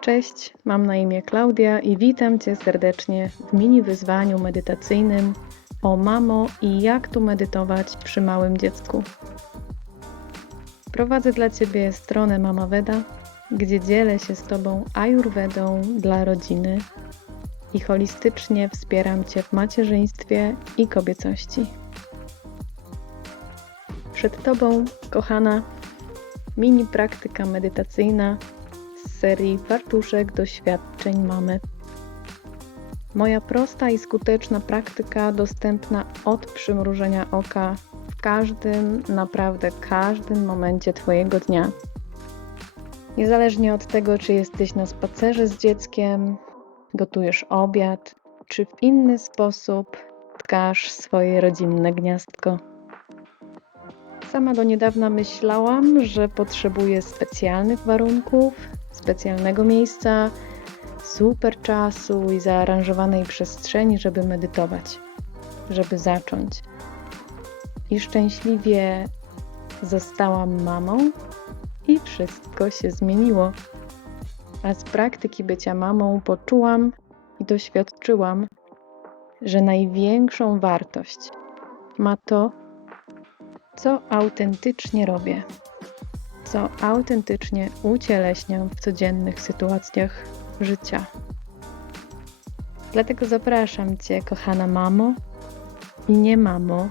Cześć, mam na imię Klaudia i witam Cię serdecznie w mini wyzwaniu medytacyjnym o mamo i jak tu medytować przy małym dziecku. Prowadzę dla Ciebie stronę Mama Veda, gdzie dzielę się z Tobą ajurwedą dla rodziny i holistycznie wspieram Cię w macierzyństwie i kobiecości. Przed Tobą, kochana, mini praktyka medytacyjna serii Fartuszek doświadczeń mamy. Moja prosta i skuteczna praktyka dostępna od przymrużenia oka w każdym, naprawdę każdym momencie Twojego dnia. Niezależnie od tego, czy jesteś na spacerze z dzieckiem, gotujesz obiad, czy w inny sposób tkasz swoje rodzinne gniazdko. Sama do niedawna myślałam, że potrzebuję specjalnych warunków, specjalnego miejsca, super czasu i zaaranżowanej przestrzeni, żeby medytować, żeby zacząć. I szczęśliwie zostałam mamą i wszystko się zmieniło. A z praktyki bycia mamą poczułam i doświadczyłam, że największą wartość ma to, co autentycznie robię, co autentycznie ucieleśniam w codziennych sytuacjach życia. Dlatego zapraszam Cię, kochana mamo i nie mamo.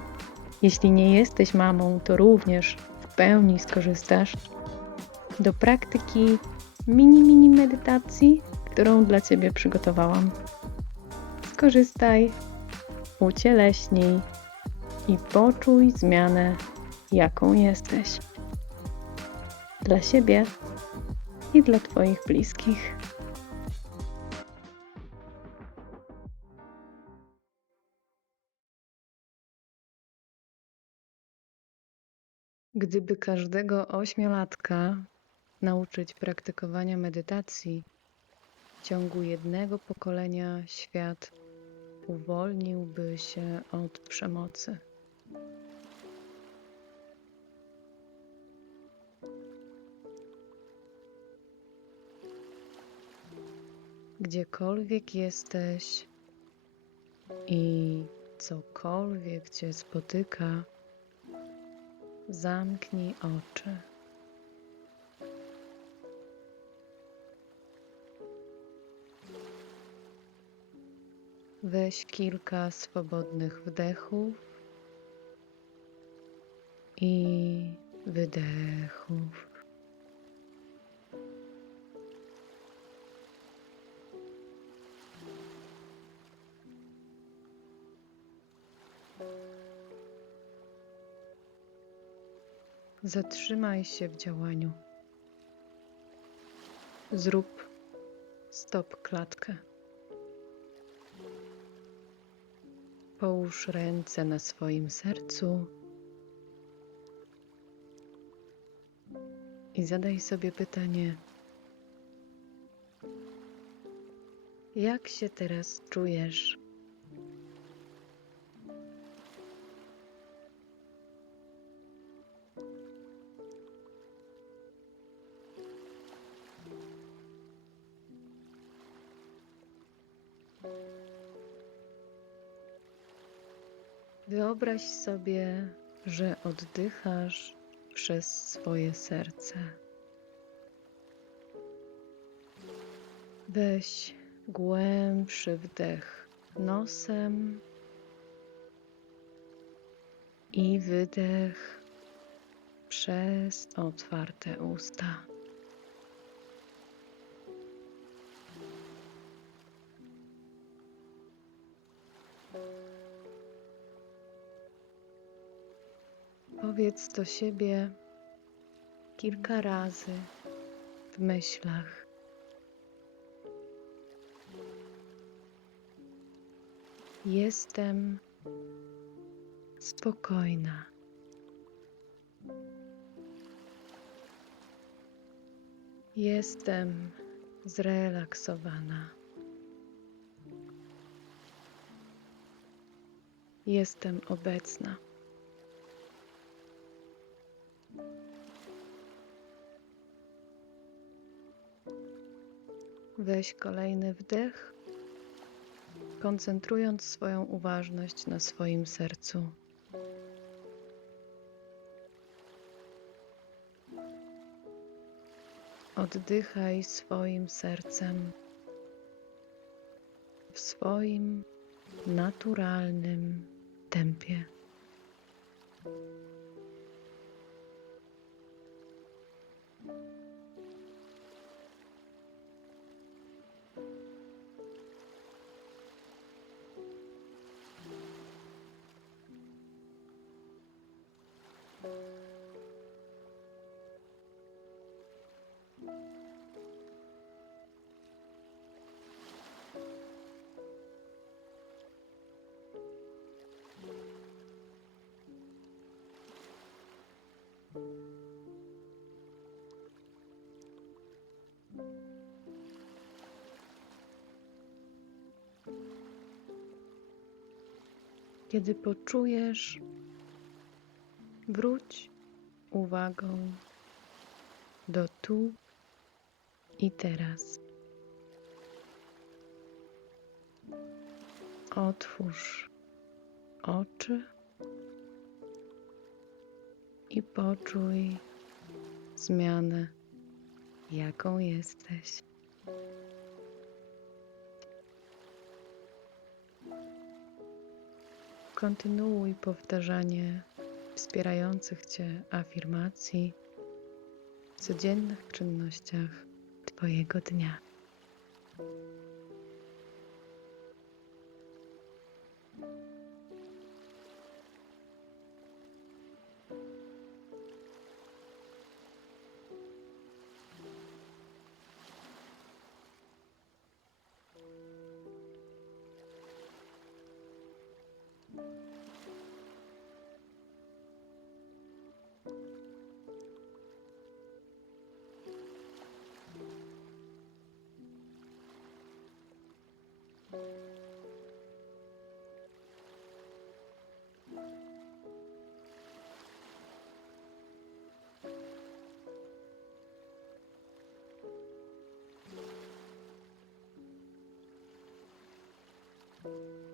Jeśli nie jesteś mamą, to również w pełni skorzystasz do praktyki mini, mini medytacji, którą dla Ciebie przygotowałam. Skorzystaj, ucieleśnij i poczuj zmianę, jaką jesteś. Dla siebie i dla Twoich bliskich. Gdyby każdego ośmiolatka nauczyć praktykowania medytacji, w ciągu jednego pokolenia świat uwolniłby się od przemocy. Gdziekolwiek jesteś i cokolwiek cię spotyka, zamknij oczy. Weź kilka swobodnych wdechów i wydechów. Zatrzymaj się w działaniu. Zrób stop klatkę. Połóż ręce na swoim sercu i zadaj sobie pytanie: Jak się teraz czujesz? Wyobraź sobie, że oddychasz przez swoje serce. Weź głębszy wdech nosem i wydech przez otwarte usta. Powiedz do siebie kilka razy w myślach. Jestem spokojna. Jestem zrelaksowana. Jestem obecna. Weź kolejny wdech, koncentrując swoją uważność na swoim sercu. Oddychaj swoim sercem w swoim naturalnym tempie. Kiedy poczujesz, wróć uwagą do tu i teraz. Otwórz oczy i poczuj zmianę, jaką jesteś. Kontynuuj powtarzanie wspierających Cię afirmacji w codziennych czynnościach Twojego dnia. you.